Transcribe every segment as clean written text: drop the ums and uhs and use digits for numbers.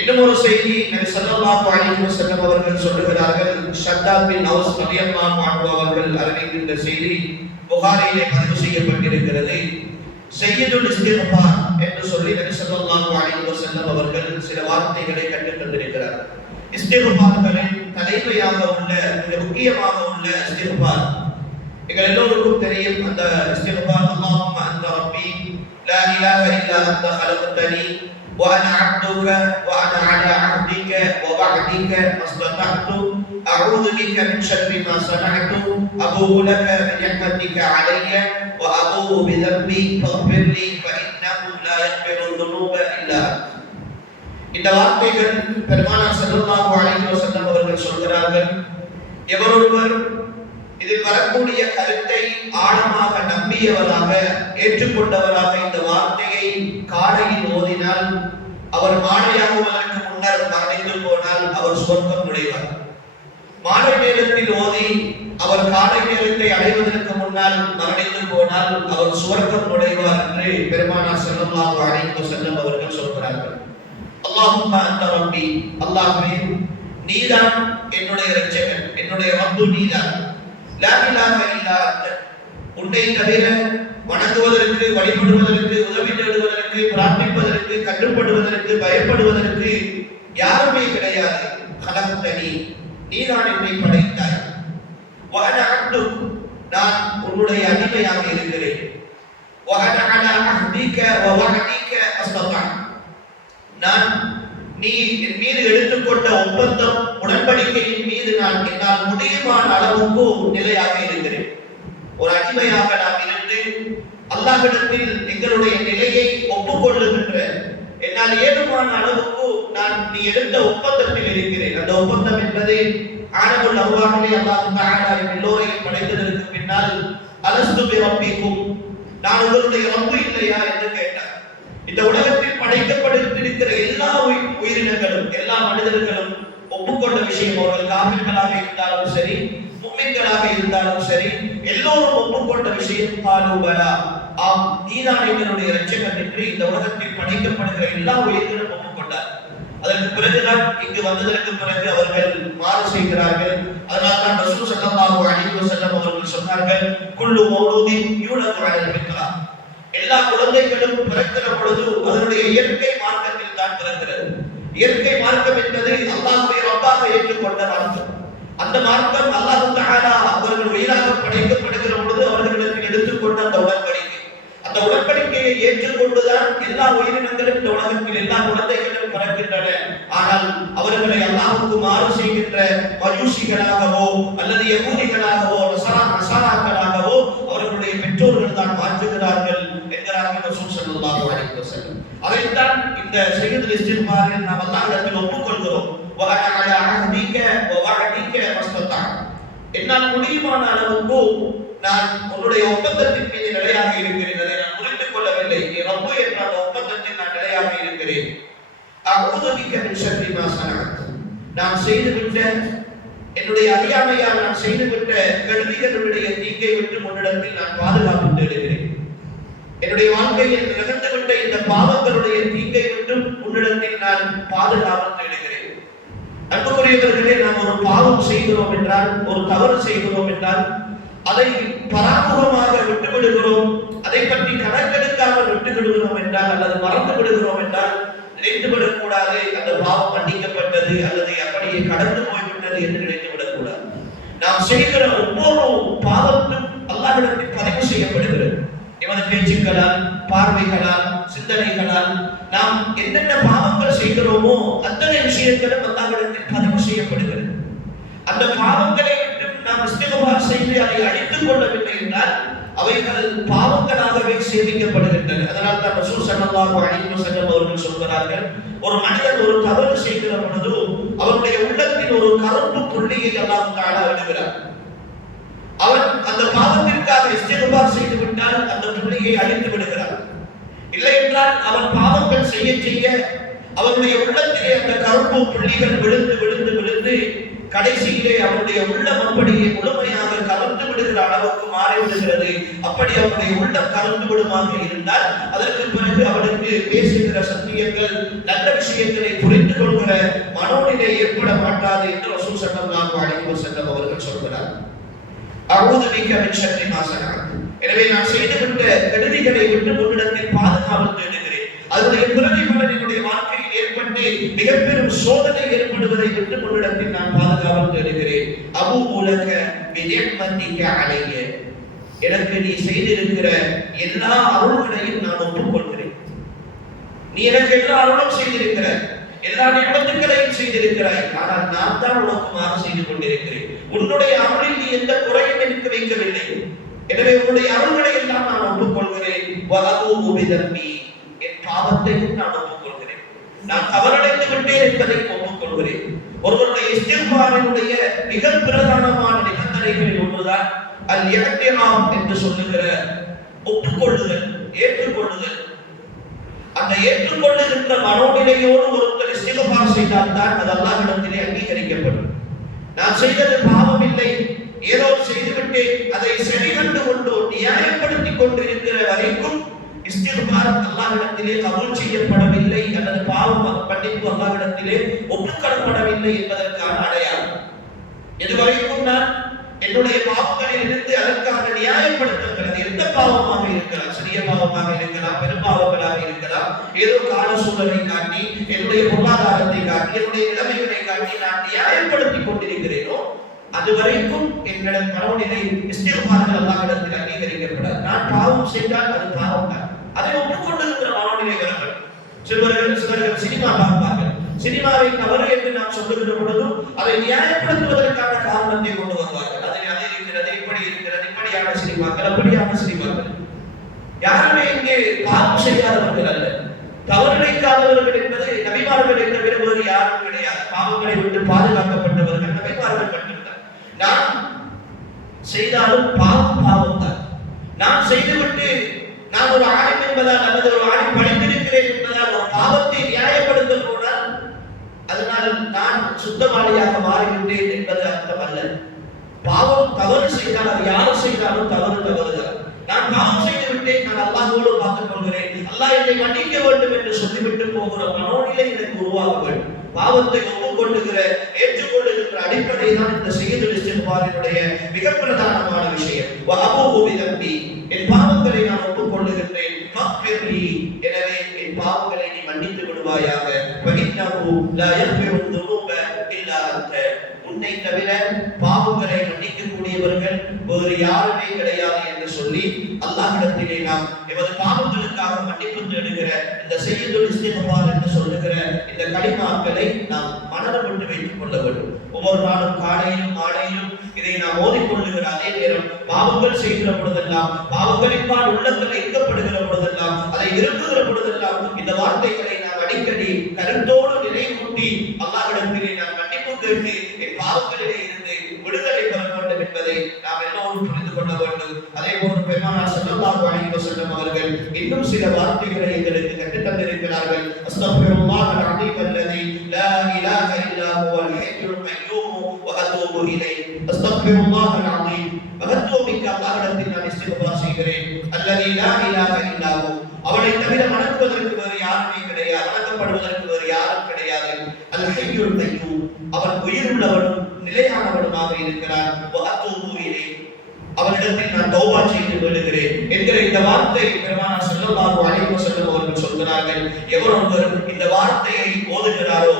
இன்னும் ஒரு செய்தி நபி ஸல்லல்லாஹு அலைஹி வஸல்லம் அவர்கள் சொல்லுகிறார்கள். ஷத்தாத் பின் அவுஸ் ரலியல்லாஹு அன்ஹு அவர்கள் அறிவிக்கின்ற செய்தி புகாரியிலே பதிவு செய்யப்பட்டிருக்கிறது. சய்யிதுல் இஸ்திக்ஃபார் என்று சொல்லி நபி ஸல்லல்லாஹு அலைஹி வஸல்லம் அவர்கள் சில வார்த்தைகளை கற்றுத் தந்திருக்கிறார்கள். இஸ்திக்ஃபார்களின் தலைமையாக உள்ள மிக முக்கியமாக உள்ள இஸ்திக்ஃபார் எங்கள் எல்லோருக்கும் தெரியும். அந்த இஸ்திக்ஃபார் அல்லாஹும்ம அன்த ரப்பி லா இலாஹ இல்லா அன்த கலக்தனி وأنا عبدك وأنا على عهدك ووعدك ما استطعت أعوذ بك من شر ما صنعت أبوء لك بنعمتك علي وأبوء بذنبي فاغفر لي فإنه لا يغفر الذنوب إلا أنت. இந்த வார்த்தைகள் பெருமானார் ஸல்லல்லாஹு அலைஹி வஸல்லம் அவர்கள் சொல்கிறார்கள். எவரொருவர் இதில் வரக்கூடிய கருத்தை ஆழமாக நம்பியவராக ஏற்றுக்கொண்டவராக இந்த வார்த்தையை காலையில் ஓதினால் அவர் மாலையாகுவதற்கு முன்னர் மரணித்து போனால் அவர் சொர்க்கம் நுழைவார். மாலை நேரத்தில் ஓதி அவர் காலை நேரத்தை அடைவதற்கு முன்னால் மரணித்து போனால் அவர் சுவர்க்கம் நுழைவார் என்று பெருமானார் ஸல்லல்லாஹு அலைஹி வஸல்லம் அவர்கள் சொல்கிறார்கள். அல்லாஹும்ம அன்த ரப்பி, அல்லாஹ்வே நீதான் என்னுடைய இரட்சகன், என்னுடைய ரப்பு நீதான். லா இலாஹ இல்லா அன்த, உன்னை தவிர வணங்குவதற்கு, வழிபடுவதற்கு, உதவி தேடுவதற்கு, பிரார்த்திப்பதற்கு, கட்டுப்படுவதற்கு, பயப்படுவதற்கு யாருமே கிடையாது. கலக்தனி, நீதான் என்னை படைத்தாய். வஅன அப்துக், நான் உன்னுடைய அடிமையாக இருக்கிறேன். வஅன அலா அஹ்திக வ வஅதிக அஸ்ததஅத், நான் நீ என் மீது எடுத்துக்கொண்ட ஒப்பந்தம் உடன்படிக்கையின் மீது நான் என்னால் முடியுமான அளவுக்கு நிலையாக இருக்கிறேன். ஒரு அடிமையாக நாம் இருந்து அல்லாஹ்விடத்தில் எங்களுடைய நிலையை ஒப்புக்கொள்ளுகின்ற என்னால் ஏதுமான அளவுக்கு நான் நீ எடுத்த ஒப்பந்தத்தில் இருக்கிறேன். அந்த ஒப்பந்தம் என்பது ஆனமுல் அர்வாஹிலே அல்லாஹ் தஆலா எல்லோரையும் படைத்ததற்கு பின்னால் அலஸ்து பி ரப்பிக்கும், நான் உங்களுடைய ரப்பு இல்லையா என்று கேட்டார். இந்த உலகத்தில் படைக்கப்பட்டிருக்கிற எல்லா உயிரினங்களும், எல்லா மனிதர்களும் ஒப்புக்கொண்ட விஷயம், அவர்கள் காஃபிர்களாக இருந்தாலும் சரி, முஃமின்களாக இருந்தாலும் சரி, எல்லோரும் ஒப்புக்கொண்ட விஷயம் காலு பலா, ஆம் நீதான் எங்களுடைய இரட்சகன் என்று இந்த உலகத்தில் படைக்கப்படுகிற எல்லா உயிர்களும் ஒப்புக்கொண்டார். அதற்கு பிறகுதான் இங்கு வந்ததற்கு பிறகு அவர்கள் மாறு செய்கிறார்கள். அதனால் தான் ரசூல் ஸல்லல்லாஹு அலைஹி வஸல்லம் அவர்கள் சொன்னார்கள், குல்லு மௌலூதின் யூலது அலல் ஃபித்ரா, எல்லா குழந்தைகளும் பிறக்கிற பொழுது அதனுடைய இயற்கை மார்க்கத்தில் தான் பிறக்கிறது. இயற்கை மார்க்கம் என்பது அல்லாஹ்வை ரப்பாக ஏற்றுக்கொண்ட மார்க்கம். அந்த மார்க்கம் அல்லாஹ் தஆலா அவர்கள் உயிராக படைக்கப்படுகிற பொழுது அவர்களுக்கு எடுத்துக்கொண்ட அந்த உடன்படிக்கை, அந்த உடன்படிக்கையை ஏற்றுக்கொண்டுதான் எல்லா உயிரினங்களும் இந்த உலகத்தில் எல்லா குழந்தைகளும் பிறக்கின்றன. ஆனால் அவர்களை அல்லாஹ்வுக்கு மாறு செய்கின்ற மஜூசிகளாகவோ அல்லது யகூதிகளாகவோ நஸாராக்களாகவோ அவர்களுடைய பெற்றோர்கள் தான் மாற்றுகிறார்கள் என்கிறார்கள் ரசூல் ஸல்லல்லாஹு அலைஹி வஸல்லம். அதைத்தான் இந்த சய்யிதுல் இஸ்திக்ஃபாரில் நாம் அல்லாஹ்விடத்தில் ஒப்புக்கொள்கிறோம். வஅன அலா அஹ்திக வ வஅதிக மஸ்ததஅத், என்னால் முடியுமான அளவுக்கு நான் உன்னுடைய ஒப்பந்தத்தின் மீது நிலையாக இருக்கிறேன். அதை நான் புரிந்து கொள்ளவில்லை. நீ ரப்பு என்ற அந்த ஒப்பந்தத்தில் நான் நிலையாக இருக்கிறேன். அஊது பிக மின் ஷர்ரி மா ஸனஅத், நான் செய்துவிட்ட என்னுடைய அறியாமையால் நான் செய்துவிட்ட கெடுதிகளுடைய தீங்கை விட்டு உன்னிடத்தில் நான் பாதுகாப்பு தேடுகிறேன். என்னுடைய வாழ்க்கையில் நிகழ்ந்துவிட்ட இந்த பாவங்களுடைய தீங்கை விட்டு உன்னிடத்தில் நான் பாதுகாப்பு தேடுகிறேன். அன்புக்குரியவர்களே, நாம் ஒரு பாவம் செய்கிறோம் என்றால், ஒரு தவறு செய்கிறோம் என்றால் அதை பராமுகமாக விட்டு விடுகிறோம், அதை பற்றி கணக்கெடுக்காமல் விட்டு விடுகிறோம் என்றால், அல்லது மறந்து விடுகிறோம் என்றால் நினைத்து விடக்கூடாது அந்த பாவம் மன்னிக்கப்பட்டது அல்லது அப்படியே கடந்து போய்விட்டது என்று நினைத்து விடக்கூடாது. நாம் செய்கிற ஒவ்வொரு பாவத்தும் அல்லாஹ்விடத்தில் பதிவு செய்யப்படுகிறது. எமது பேச்சுக்களால், பார்வைகளால், சிந்தனைகளால் நாம் என்னென்ன பாவங்கள் செய்கிறோமோ அத்தனை விஷயங்களும் அல்லாஹ்விடத்தில் பதிவு செய்யப்படுகிறது. அந்த பாவங்களை விட்டு நாம் இஸ்திக்ஃபார் செய்து அதை அழித்துக் கொள்ளவில்லை என்றால் அவைகள் பாவங்களாகவே சேமிக்கப்படுகின்றன. அதனால் தான் ரசூல் ஸல்லல்லாஹு அலைஹி வஸல்லம் அவர்கள் சொல்கிறார்கள், ஒரு மனிதன் ஒரு தவறு செய்கிற பொழுது அவருடைய உள்ளத்தில் ஒரு கருப்பு புள்ளியை அல்லாஹ் தஆலா விடுகிறார். அவன் அந்த பாவத்திற்காக இஸ்திக்ஃபார் செய்து விட்டால் அந்த புள்ளியை அழித்து விடுகிறார். இல்லை என்றால் அவன் பாவங்கள் செய்ய செய்ய அவனுடைய உள்ளத்திலே அந்த கருப்பு புள்ளிகள் விழுந்து விழுந்து விழுந்து கடைசியிலே அவருடைய உள்ளம் அப்படியே முழுமையாக கலந்து விடுகிற அளவுக்கு மாறிவிடுகிறது. அப்படி அவருடைய உள்ளம் கலந்து விடுமாக இருந்தால் அதற்கு பிறகு அவருக்கு பேசுகிற சத்தியங்கள் நல்ல விஷயங்களை புரிந்து கொள்கிற மனோநிலை ஏற்பட மாட்டாது என்று ரசூல் ஸல்லல்லாஹு அலைஹி வஸல்லம் அவர்கள் சொல்கிறார். அஊது பிக மின் ஷர்ரி மா ஸனஅத். எனவே நான் செய்துவிட்ட கெடுதிகளை விட்டு உன்னிடத்தில் பாதுகாவல் தேடுகிறேன். அதனுடைய பிரதிபலன் என்னுடைய வாழ்க்கையில் ஏற்பட்டு மிகப்பெரும் சோதனை ஏற்படுவதை விட்டு உன்னிடத்தில் நான் பாதுகாவல் தேடுகிறேன். அபூ உலக பிநிஅமதிக அலைய. எனக்கு நீ செய்திருக்கிற எல்லா அருள்களையும் நான் ஒப்புக்கொள்கிறேன். நீ எனக்கு எல்லா அருளும் செய்திருக்கிற, எல்லா நியமத்துக்களையும் செய்திருக்கிறாய். ஆனால் நான் தான் உனக்கு மாறு செய்து கொண்டிருக்கிறேன். உன்னுடைய அருளில் நீ எந்த குறையும் எனக்கு வைக்கவில்லை. எனவே உன்னுடைய அருள்களை எல்லாம் நான் ஒப்புக்கொள்கிறேன். வஅதூபு பிதம்பி. என் பாவத்தையும் நான் ஒப்புக்கொள்கிறேன். நான் தவறடைந்து விட்டேன் என்பதை ஒப்புக்கொள்கிறேன். ஒருவருடைய இஸ்திக்பாரினுடைய மிக பிரதானமான நிபந்தனைகளில் ஒன்றுதான் அல் இஅ்திராஃப் என்று சொல்லுகிற ஒப்புக்கொள்ளுதல், ஏற்றுக்கொள்ளுதல். அந்த ஏற்றுக்கொள்ளுகின்ற மனோநிலையோடு ஒருத்தர் இஸ்திக்பார் செய்தால் தான் அது அல்லாஹ்விடத்திலே அங்கீகரிக்கப்படும். நான் செய்தது பாவம் இல்லை, ஏதோ செய்துவிட்டேன், அதை சரி கண்டு கொண்டு நியாயப்படுத்திக் கொண்டிருக்கிற வரைக்கும் இஸ்திக்பார் அல்லாஹ்விடத்திலே கபூல் செய்யப்படவில்லை அல்லது பாவம் மன்னிப்பு அல்லாஹ்விடத்திலே ஒப்புக்கொள்ளப்படவில்லை என்பதற்கான அடையாளம். இதுவரைக்கும் நான் என்னுடைய பாவங்களில் இருந்து அதற்கான நியாயப்படுத்துகிறது. எந்த பாவமாக இருக்கலாம், சிறிய பாவமாக இருக்கலாம், பெரும்பாவங்களாக இருக்கலாம், ஏதோ கால சூழலை காட்டி, என்னுடைய பொருளாதாரத்தை காட்டி, என்னுடைய நிலைமைகளை காட்டி நான் நியாயப்படுத்திக் கொண்டிருக்கிறேனோ அதுவரைக்கும் என்னுடைய மனோநிலை இஸ்திக்பார்கள் அல்லாஹ்விடத்தில் அங்கீகரிக்கப்படாது. நான் பாவம் செய்தால் அது பாவம் தான், அதை ஒப்புக்கொண்டிருக்கிற மனோநிலை வரணும். சிலர்கள் சினிமா பார்ப்பார்கள். சினிமாவை தவறு என்று நாம் சொல்லுகிற பொழுதும் அதை நியாயப்படுத்துவதற்கான காரணத்தை கொண்டு வருவார்கள். அது இருக்கிறது, இப்படி இருக்கிறது, இப்படியான சினிமாக்கள், அப்படியான சினிமாக்கள். யாருமே இங்கே பாவம் செய்யாதவர்கள் அல்ல, தவறிழைக்காதவர்கள் என்பது நபிமார்களை தவிர வேறு யாரும் கிடையாது. பாவங்களை விட்டு பாதுகாக்கப்பட்டவர்கள் நபிமார்கள் மட்டும்தான். நான் செய்தாலும் பாவம் பாவம் தான். நான் செய்துவிட்டு நான் ஒரு ஆலிம் என்பதால் அல்லது ஒரு ஆலிம் படித்திருக்கிறேன் என்பதால் ஒரு பாவத்தை நியாயப்படுத்த போனால் அதனால் நான் சுத்தவாளியாக மாறிவிட்டேன் என்பது அர்த்தம் அல்ல. பாவம் தவறு செய்தால் அது யாரும் செய்தாலும் தவறுதான். நான் பாவம் செய்து விட்டேன், நான் அல்லாஹ்வோடு பார்த்துக் கொள்கிறேன், அல்லாஹ் என்னை மன்னிக்க வேண்டும் என்று சொல்லிவிட்டு போகிற மனோநிலை எனக்கு உருவாக வேண்டும். பாவத்தை ஒப்புக்கொள்ளுகிற, ஏற்றுக்கொள்ளுகின்ற அடிப்படை தான் இந்த செய்யுதுல் இஸ்திக்பாரினுடைய மிக பிரதானமான விஷயம். வஅபூபு பிதம்பி. என் பாவங்களை நான் ஒப்புக்கொள்ளுகின்றேன். ஃபக்ஃபிர்லி. எனவே என் பாவங்களை நீ மன்னித்து விடுவாயாக. வஇன்னஹு லா யக்ஃபிரு ذுனூப இல்லா அன்த. உன்னை தவிர பாவங்களை மன்னிக்கக்கூடியவர்கள் வேறு யாருமே கிடையாது என்று சொல்லி அல்லாஹ்விடத்திலே நாம் எமது பாவங்களுக்காக மன்னிப்பு தேடுகிற இந்த செய்யுதுல் இஸ்திக்பார் என்று சொல்லுகிற இந்த கலிமாக்களை நாம் மனதில் கொண்டு வைத்துக் கொள்ள வேண்டும். ஒவ்வொரு நாளும் காலையிலும் மாலையிலும் இதை நாம் ஓதிக்கொள்ளுகிற அதே நேரம் பாவங்கள் செய்கிற பொழுதெல்லாம், பாவங்களின்பால் உள்ளங்கள் ஈர்க்கப்படுகிற பொழுதெல்லாம், அதை விரும்புகிற பொழுதெல்லாம் இந்த வார்த்தைகளை நாம் அடிக்கடி கருத்தோடு நினைவூட்டி அல்லாஹ்விடத்திலே நாம் மன்னிப்பு கேட்டு என் பாவங்களிலே இருந்து விடுதலை பெற வேண்டும் என்பதை நாம் எல்லோரும் புரிந்து கொள்ள வேண்டும். அதே போன்று பெருமானார் ஸல்லல்லாஹு அலைஹி வஸல்லம் அவர்கள் இன்னும் சில வார்த்தைகளை எங்களுக்கு கற்றுத் தந்திருக்கிறார்கள். அஸ்தக்ஃபிருல்லாஹல் அஸீம் அல்லதி லா இலாஹ இல்லா ஹுவல் ஹய்யுல் கய்யூம் வ அதூபு இலைஹி. அஸ்தக்ஃபிருல்லாஹல் அஸீம். மகத்துவமிக்க அல்லாஹ்விடத்தில் நான் இஸ்திக்பார் செய்கிறேன். அல்லதி லா இலாஹ இல்லா ஹு. அவனை தவிர வணங்குவதற்கு வேறு யாருமே கிடையாது, வணங்கப்படுவதற்கு வேறு யாரும் கிடையாது. அல் ஹய்யுல் கய்யூம். அவன் உயிருள்ளவனும் நிலையானவனுமாக இருக்கிறான். அவனிடத்தில் நான் தௌபா செய்து விடுகிறேன் என்கிற இந்த வார்த்தை பெருமானார் ஸல்லல்லாஹு அலைஹி வஸல்லம் அவர்கள் சொல்கிறார்கள். எவர் ஒருவர் இந்த வார்த்தையை ஓதுகிறாரோ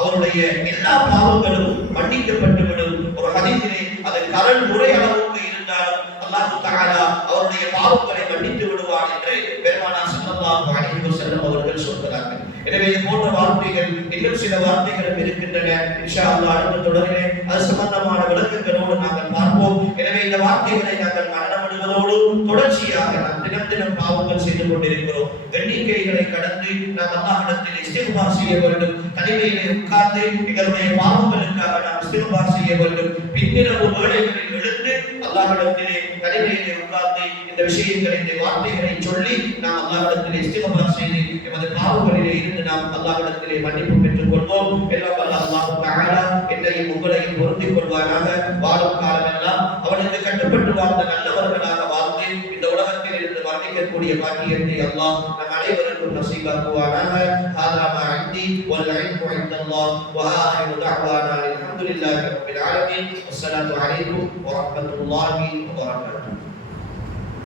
அவருடைய எல்லா பாவங்களும் மன்னிக்கப்பட்டுவிடும். ஒரு ஹதீஸிலே அது கரல் முறை அளவுக்கு இருந்தாலும் அல்லாஹ் தஆலா அவருடைய பாவங்களை மன்னித்து விடுவார் என்று பெருமானார் ஸல்லல்லாஹு அலைஹி வஸல்லம் அவர்கள் சொல்கிறார்கள். எனவே இது போன்ற வார்த்தைகள் இன்னும் சில வார்த்தைகளும் இருக்கின்றன. இன்ஷா அல்லாஹ் அடுத்த தொடரிலே அது சம்பந்தமான விளக்கங்களோடு நாங்கள் பார்ப்போம். எனவே இந்த வார்த்தைகளை நாங்கள் மனனமிடுவதோடு தொடர்ச்சியாக நாம் தினம் தினம் பாவங்கள் செய்து கொண்டிருக்கிறோம். எண்ணிக்கைகளை கடந்து நாம் அல்லாஹ்விடத்தில் இஸ்திக்பார் செய்ய வேண்டும். தனிமையிலே உட்கார்ந்து எங்களுடைய பாவங்களுக்காக நாம் இஸ்திக்பார் செய்ய வேண்டும். பின்னிரவு வேளைகளில் எழுந்து அல்லாஹ்விடத்திலே தனிமையிலே உட்கார்ந்து இந்த விஷயங்களை, இந்த வார்த்தைகளை சொல்லி நாம் அல்லாஹ்விடத்திலே இஸ்திக்பார் செய்து எமது பாவங்களிலே இருந்து நாம் அல்லாஹ்விடத்திலே மன்னிப்பு பெற்றுக் கொள்வோம். எல்லாம் அல்லாஹ் தஆலா என்னையும் உங்களையும் பொருந்திக் கொள்வானாக. வாழும் காலமெல்லாம் அவனுக்கு கட்டுப்பட்டு வாழ்ந்த நல்லவர்களாக வாழ்ந்து இந்த உலகத்தில் இருந்து மரணிக்கக்கூடிய பாக்கியத்தை அல்லாஹ் நம் அனைவருக்கும் நசீபாக்குவானாக. ஹாதா மா இன்தி வல் இல்மு இன்தல்லாஹ் வ ஆகிரு தஅவானா அல்ஹம்துலில்லாஹி ரப்பில் ஆலமீன். அஸ்ஸலாமு அலைக்கும் வ ரஹ்மத்துல்லாஹி வ பரகாத்துஹு.